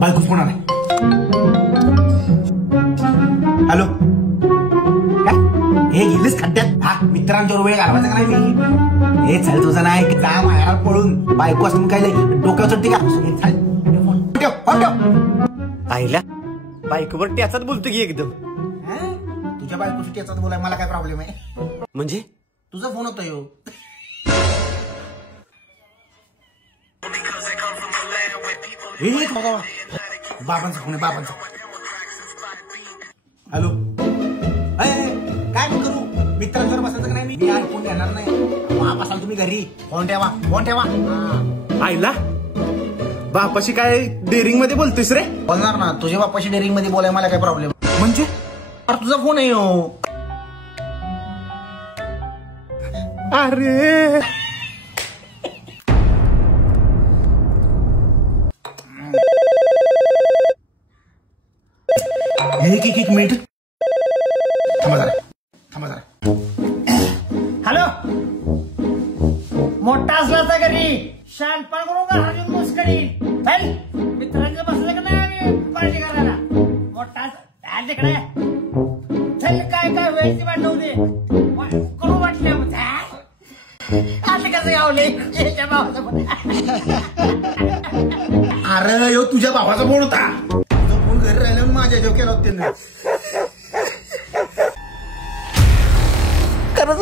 बायको फोन आलाय. हॅलो, काय हे गेलीस खड्ड्यात? हा, मित्रांच्या वेळ घालवायचा का नाही मी? हे चल तुझं नाही जा माहेरात पळून. बायको असं काय डोक्यावर चढते का? आईला बायकोवर त्याचाच बोलतो की एकदम. तुझ्या बायकोशी त्याचाच बोलाय मला काय प्रॉब्लेम आहे? म्हणजे तुझा फोन होता यो. बाबांचा फोन आहे बाबांचा. हॅलो, काय करू? मित्रांवर बसायचं का नाही? मी आज फोन देणार नाही. असाल तुम्ही घरी. फोन ठेवा, फोन ठेवा. आईला बापाशी काय डेअरिंग मध्ये बोलतोयस रे? बोलणार ना, तुझ्या बापाशी डेअरिंग मध्ये बोलाय मला काय प्रॉब्लेम? म्हणजे अरे तुझा फोन आहे यो. अरे एक मिनिट थांबा जरा. हॅलो, मोठा असला तर घरी शानपण करू का? हा मुस्करी मित्रांचं बसलं का नाही पार्टी करायला? मोठा तिकडे चल, काय काय वेळची वाटव दे करू वाटले. असं कसं गावले त्याच्या भावाचं? अरे यो तुझ्या बाबाचा फोन होता. तुझा फोन घरी राहिला माझ्या जेव केला होता. खरंच